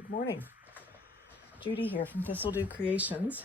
Good morning. Judy here from Thistledew Creations.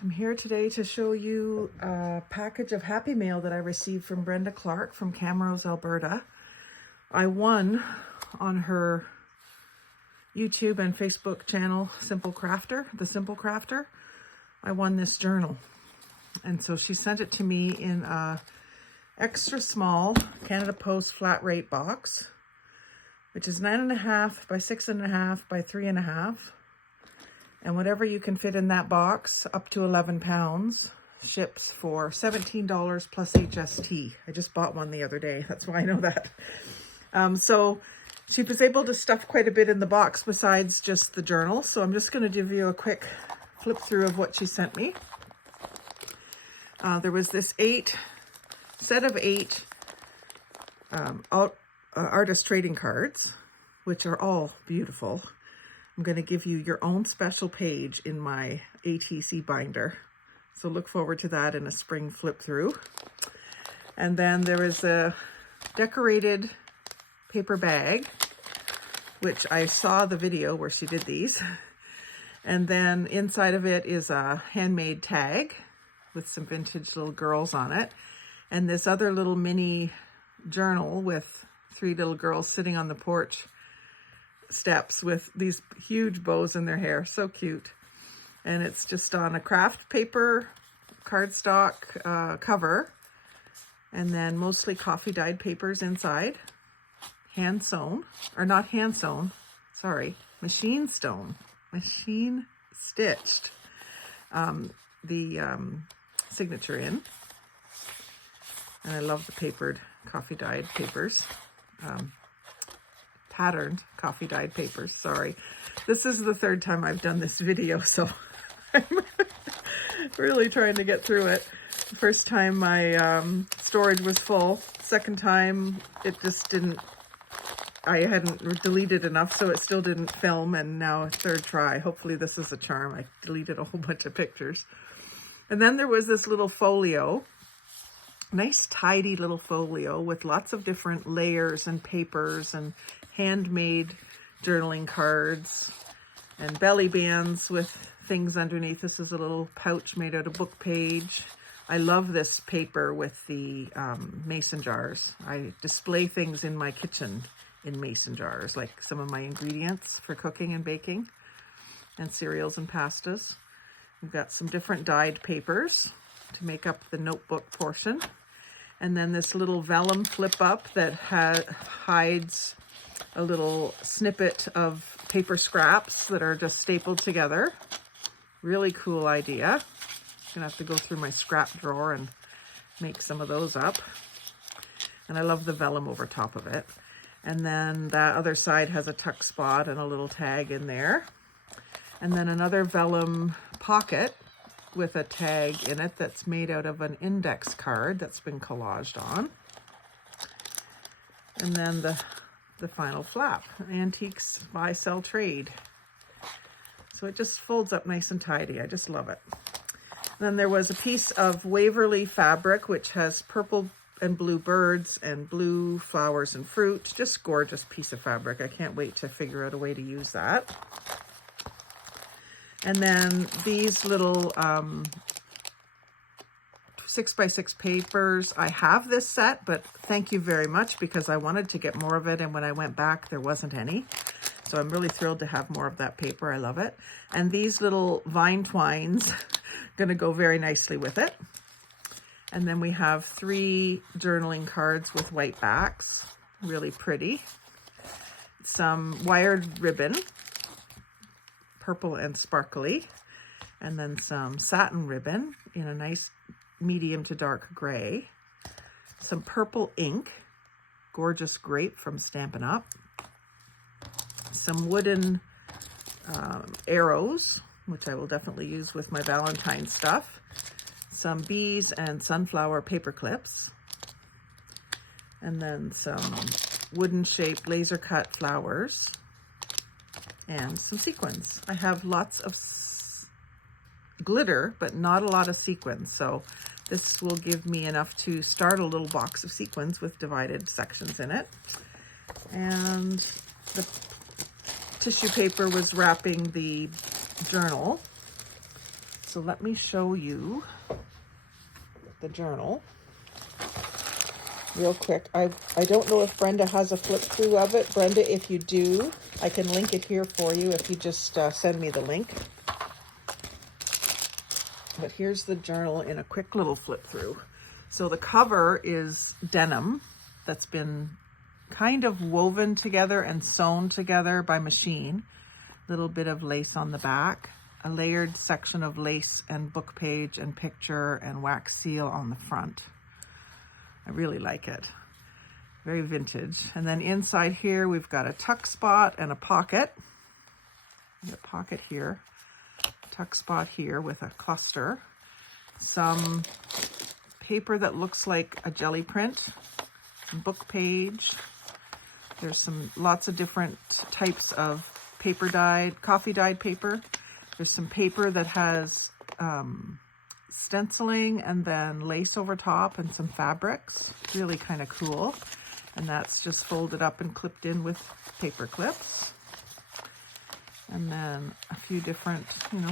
I'm here today to show you a package of Happy Mail that I received from Brenda Clark from Camrose, Alberta. I won on her YouTube and Facebook channel, The Simple Crafter. I won this journal. And so she sent it to me in a extra small Canada Post flat rate box, which is 9.5 by 6.5 by 3.5. And whatever you can fit in that box, up to 11 pounds, ships for $17 plus HST. I just bought one the other day. That's why I know that. So she was able to stuff quite a bit in the box besides just the journal. So I'm just going to give you a quick flip through of what she sent me. There was this set of eight artist trading cards, which are all beautiful. I'm going to give you your own special page in my ATC binder. So look forward to that in a spring flip through. And then there is a decorated paper bag, which I saw the video where she did these. And then inside of it is a handmade tag with some vintage little girls on it. And this other little mini journal with 3 little girls sitting on the porch steps with these huge bows in their hair. So cute. And it's just on a craft paper cardstock cover, and then mostly coffee dyed papers inside, hand sewn, or not hand sewn, sorry, machine stitched, the signature in. And I love the papered coffee dyed papers. Patterned coffee dyed papers, sorry. This is the third time I've done this video, so I'm really trying to get through it. The first time my storage was full. Second time it just didn't, I hadn't deleted enough, so it still didn't film, and now third try. Hopefully this is a charm. I deleted a whole bunch of pictures. And then there was this little folio, nice tidy little folio with lots of different layers and papers and handmade journaling cards and belly bands with things underneath. This is a little pouch made out of book page. I love this paper with the mason jars. I display things in my kitchen in mason jars, like some of my ingredients for cooking and baking, and cereals and pastas. We've got some different dyed papers to make up the notebook portion. And then this little vellum flip up that hides a little snippet of paper scraps that are just stapled together. Really cool idea. I'm gonna have to go through my scrap drawer and make some of those up. And I love the vellum over top of it. And then that other side has a tuck spot and a little tag in there. And then another vellum pocket with a tag in it that's made out of an index card that's been collaged on. And then the final flap, Antiques Buy Sell Trade. So it just folds up nice and tidy. I just love it. And then there was a piece of Waverly fabric, which has purple and blue birds and blue flowers and fruit. Just gorgeous piece of fabric. I can't wait to figure out a way to use that. And then these little 6x6 papers. I have this set, but thank you very much, because I wanted to get more of it, and when I went back there wasn't any. So I'm really thrilled to have more of that paper. I love it. And these little vine twines gonna go very nicely with it. And then we have 3 journaling cards with white backs, really pretty. Some wired ribbon, purple and sparkly, and then some satin ribbon in a nice medium to dark gray, some purple ink, gorgeous grape from Stampin' Up, some wooden arrows, which I will definitely use with my Valentine stuff, some bees and sunflower paper clips, and then some wooden shaped laser cut flowers, and some sequins. I have lots of glitter, but not a lot of sequins, so this will give me enough to start a little box of sequins with divided sections in it. And the tissue paper was wrapping the journal. So let me show you the journal real quick. I don't know if Brenda has a flip through of it. Brenda, if you do, I can link it here for you if you just send me the link. But here's the journal in a quick little flip through. So the cover is denim that's been kind of woven together and sewn together by machine. Little bit of lace on the back, a layered section of lace and book page and picture and wax seal on the front. I really like it. Very vintage. And then inside here, we've got a tuck spot and a pocket. A pocket here, tuck spot here with a cluster. Some paper that looks like a jelly print, book page. There's lots of different types of paper dyed, coffee dyed paper. There's some paper that has stenciling and then lace over top and some fabrics. Really kind of cool. And that's just folded up and clipped in with paper clips. And then a few different,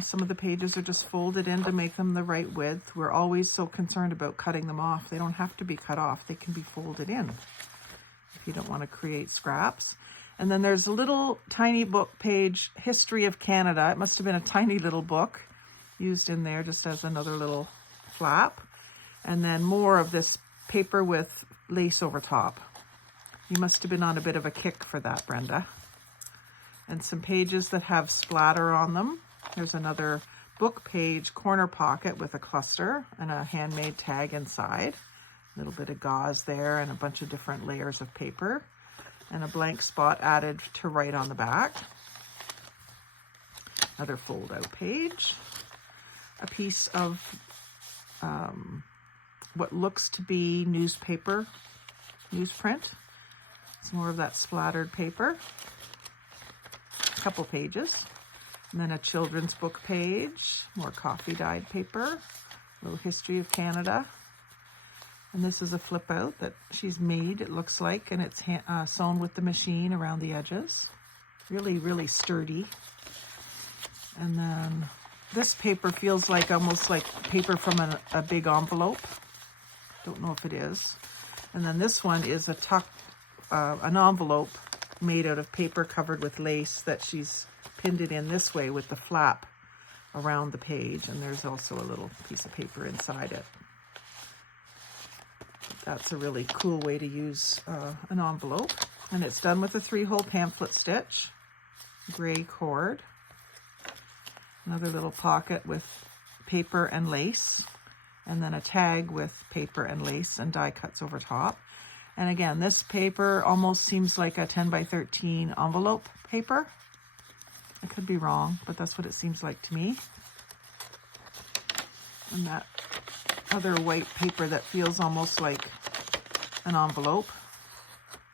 some of the pages are just folded in to make them the right width. We're always so concerned about cutting them off. They don't have to be cut off. They can be folded in if you don't want to create scraps. And then there's a little tiny book page, History of Canada. It must have been a tiny little book used in there just as another little flap. And then more of this paper with lace over top. You must have been on a bit of a kick for that, Brenda. And some pages that have splatter on them. There's another book page corner pocket with a cluster and a handmade tag inside. A little bit of gauze there and a bunch of different layers of paper. And a blank spot added to write on the back. Another fold-out page. A piece of what looks to be newspaper, newsprint. It's more of that splattered paper. A couple pages. And then a children's book page. More coffee dyed paper. A little History of Canada. And this is a flip out that she's made, it looks like, and it's sewn with the machine around the edges. Really, really sturdy. And then this paper feels like almost like paper from a big envelope. Don't know if it is. And then this one is an envelope made out of paper covered with lace that she's pinned it in this way with the flap around the page. And there's also a little piece of paper inside it. That's a really cool way to use an envelope. And it's done with a 3-hole pamphlet stitch, gray cord. Another little pocket with paper and lace. And then a tag with paper and lace and die cuts over top. And again, this paper almost seems like a 10 by 13 envelope paper. I could be wrong, but that's what it seems like to me. And that other white paper that feels almost like an envelope,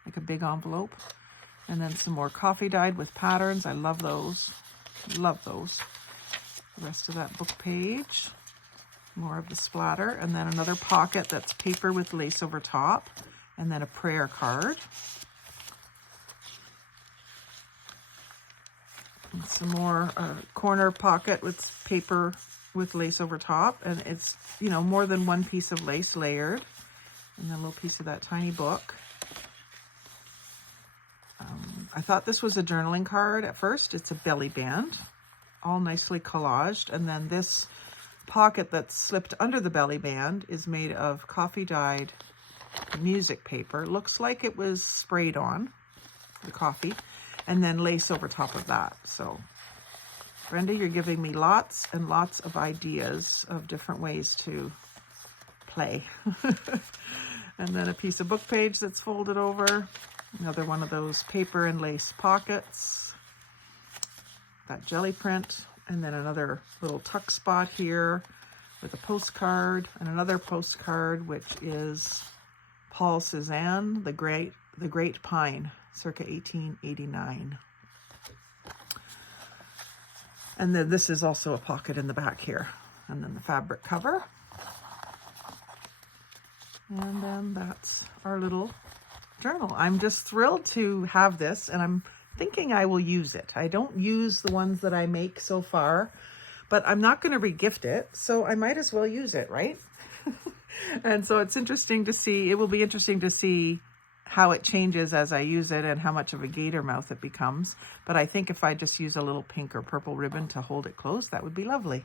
like a big envelope. And then some more coffee dyed with patterns. I love those. Love those. The rest of that book page. More of the splatter. And then another pocket that's paper with lace over top. And then a prayer card. And some more corner pocket with paper with lace over top, and it's, more than one piece of lace layered, and then a little piece of that tiny book. I thought this was a journaling card at first. It's a belly band, all nicely collaged, and then this pocket that's slipped under the belly band is made of coffee dyed music paper. Looks like it was sprayed on, the coffee, and then lace over top of that. So Brenda, you're giving me lots and lots of ideas of different ways to play. And then a piece of book page that's folded over. Another one of those paper and lace pockets. That jelly print. And then another little tuck spot here with a postcard. And another postcard, which is Paul Cézanne, The Great Pine, circa 1889. And then this is also a pocket in the back here. And then the fabric cover. And then that's our little journal. I'm just thrilled to have this, and I'm thinking I will use it. I don't use the ones that I make so far, but I'm not going to regift it, so I might as well use it, right? And so it's interesting to see, it will be interesting to see how it changes as I use it and how much of a gator mouth it becomes. But I think if I just use a little pink or purple ribbon to hold it closed, that would be lovely.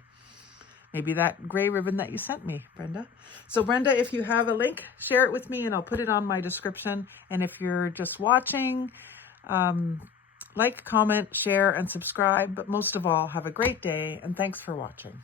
Maybe that gray ribbon that you sent me, Brenda. So Brenda, if you have a link, share it with me and I'll put it on my description. And if you're just watching, like, comment, share, and subscribe. But most of all, have a great day and thanks for watching.